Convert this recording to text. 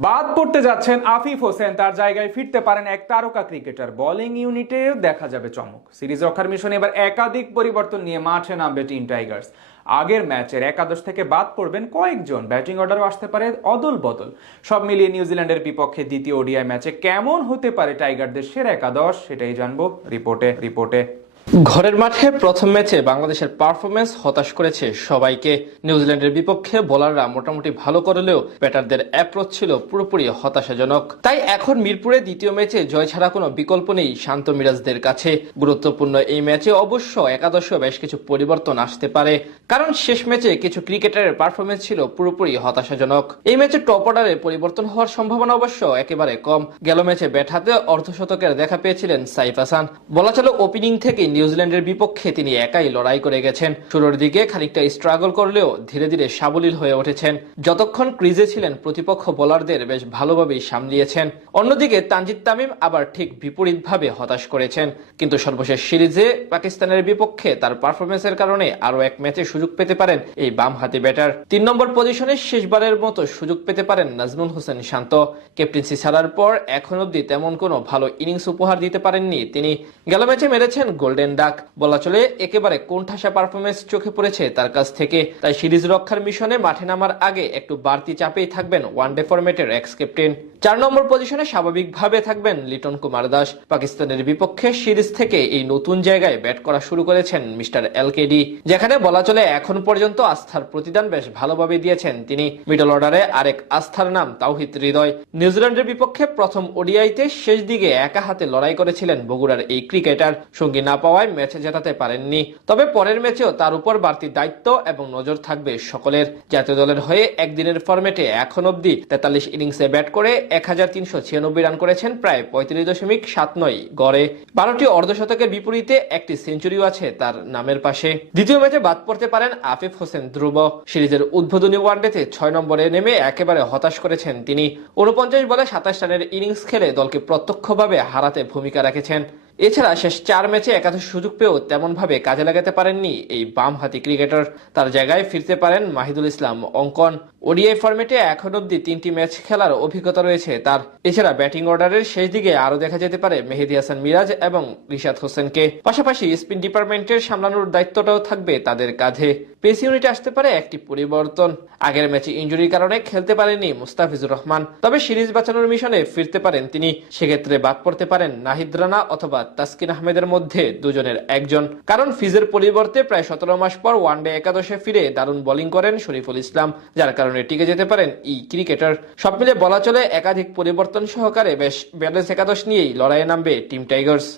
বাদ পড়তে যাচ্ছেন আফিফ হোসেন, তার জায়গায় ফিরতে পারেন এক তারকা ক্রিকেটার। বোলিং ইউনিটে দেখা যাবে চমক। সিরিজ রক্ষার মিশনে এবার একাধিক পরিবর্তন নিয়ে মাঠে নামবে টিম টাইগার্স। আগের ম্যাচের একাদশ থেকে বাদ পড়বেন কয়েকজন, ব্যাটিং অর্ডারও আসতে পারে অদল বদল। সব মিলিয়ে নিউজিল্যান্ডের বিপক্ষে দ্বিতীয় ওডিআই ম্যাচে কেমন হতে পারে টাইগারদের সেরা একাদশ, সেটাই জানবো রিপোর্টে। ঘরের মাঠে প্রথম ম্যাচে বাংলাদেশের পারফরমেন্স হতাশ করেছে সবাইকে। নিউজিল্যান্ডের বিপক্ষে বোলাররা মোটামুটি ভালো করলেও ব্যাটারদের অ্যাপ্রোচ ছিল পুরোপুরি হতাশাজনক। তাই এখন মিরপুরে দ্বিতীয় ম্যাচে জয় ছাড়া কোনো বিকল্প নেই শান্ত মিরাজদের কাছে। গুরুত্বপূর্ণ এই ম্যাচে অবশ্য একাদশে বেশ কিছু পরিবর্তন আসতে পারে, কারণ শেষ ম্যাচে কিছু ক্রিকেটারের পারফরমেন্স ছিল পুরোপুরি হতাশাজনক। এই ম্যাচে টপ অর্ডারে পরিবর্তন হওয়ার সম্ভাবনা অবশ্য একেবারে কম। গেল ম্যাচে ব্যাট হাতে অর্ধশতকের দেখা পেয়েছিলেন সাইফ হাসান। বলা চলে ওপেনিং থেকে নিউজিল্যান্ডের বিপক্ষে তিনি একাই লড়াই করে গেছেন। শুরুর দিকে খানিকটা স্ট্রাগল করলেও ধীরে ধীরে সাবলীল হয়ে উঠেছেন। যতক্ষণ ক্রিজে ছিলেন প্রতিপক্ষ বোলারদের বেশ ভালোভাবেই সামলিয়েছেন। অন্যদিকে তানজিদ তামিম আবার ঠিক বিপরীতভাবে হতাশ করেছেন। কিন্তু সর্বশেষ সিরিজে পাকিস্তানের বিপক্ষে তার পারফরমেন্সের কারণে আরও এক ম্যাচে সুযোগ পেতে পারেন এই বামহাতি ব্যাটার। ৩ নম্বর পজিশনে শেষবারের মতো সুযোগ পেতে পারেন নাজমুল হোসেন শান্ত। ক্যাপ্টেন্সি ছাড়ার পর এখন অব্দি তেমন কোনো ভালো ইনিংস উপহার দিতে পারেননি তিনি। গেল ম্যাচে মেরেছেন গোল্ডেন ডাক। বলা চলে একেবারে কোণঠাসা পারফরমেন্স চোখে পড়েছে তার কাছ থেকে। তাই সিরিজ রক্ষার মিশনে মাঠে নামার আগে একটু বাড়তি চাপেই থাকবেন ওয়ানডে ফরম্যাটের এক্স ক্যাপ্টেন। ৪ নম্বর পজিশনে স্বাভাবিকভাবে থাকবেন লিটন কুমার দাস। পাকিস্তানের বিপক্ষে সিরিজ থেকে এই নতুন জায়গায় ব্যাট করা শুরু করেছেন মিস্টার এলকেডি, যেখানে বলা চলে এখন পর্যন্ত আস্থার প্রতিদান বেশ ভালোভাবে দিয়েছেন তিনি। মিডল অর্ডারে আরেক আস্থার নাম তাওহিদ হৃদয়। নিউজিল্যান্ডের বিপক্ষে প্রথম ওডিআইতে শেষ দিকে একা হাতে লড়াই করেছিলেন বগুড়ার এই ক্রিকেটার। সঙ্গী না পাওয়ায় ম্যাচে জেতাতে পারেননি। তবে পরের ম্যাচেও তার উপর বাড়তি দায়িত্ব এবং নজর থাকবে সকলের। জাতীয় দলের হয়ে একদিনের ফরম্যাটে এখন অব্দি ৪৩ ইনিংসে ব্যাট করে ১৩৯৬ রান করেছেন, প্রায় ৩৫.৭৯ গড়ে। ১২টি অর্ধশতকের বিপরীতে একটি সেঞ্চুরিও আছে তার নামের পাশে। দ্বিতীয় ম্যাচে বাদ পড়তে পারেন আফিফ হোসেন ধ্রুব। সিরিজের উদ্বোধনী ওয়ানডেতে ৬ নম্বরে নেমে একেবারে হতাশ করেছেন তিনি। ৪৯ বলে ২৭ রানের ইনিংস খেলে দলকে প্রত্যক্ষভাবে হারাতে ভূমিকা রেখেছেন। এছাড়া শেষ ৪ ম্যাচে একাদশ সুযোগ পেয়েও তেমন ভাবে কাজে লাগাতে পারেননি এই বামহাতি ক্রিকেটার। তার জায়গায় ফিরতে পারেন মাহিদুল ইসলাম অঙ্কন। ওডিআই ফরম্যাটে এখন অব্দি ৩টি ম্যাচ খেলার অভিজ্ঞতা রয়েছে তার। এছাড়া ব্যাটিং অর্ডারের শেষ দিকে আরো দেখা যেতে পারে মেহেদী হাসান মিরাজ এবং রিশাদ হোসেনকে। পাশাপাশি স্পিন ডিপার্টমেন্টের সামলানোর দায়িত্বটাও থাকবে তাদের কাঁধে। পেস ইউনিটে আসতে পারে একটি পরিবর্তন। আগের ম্যাচে ইনজুরির কারণে খেলতে পারেননি মুস্তাফিজুর রহমান, তবে সিরিজ বাঁচানোর মিশনে ফিরতে পারেন তিনি। সেক্ষেত্রে বাদ পড়তে পারেন নাহিদ রানা অথবা তাসকিন আহমেদের মধ্যে দুজনের একজন, কারণ ফিজের পরিবর্তে প্রায় ১৭ মাস পর ওয়ানডে একাদশে ফিরে দারুণ বোলিং করেন শরীফুল ইসলাম, যার কারণে টিকে যেতে পারেন এই ক্রিকেটার। সব মিলে বলা চলে একাধিক পরিবর্তন সহকারে বেশ ব্যালেন্স একাদশ নিয়েই লড়াইয়ে নামবে টিম টাইগার্স।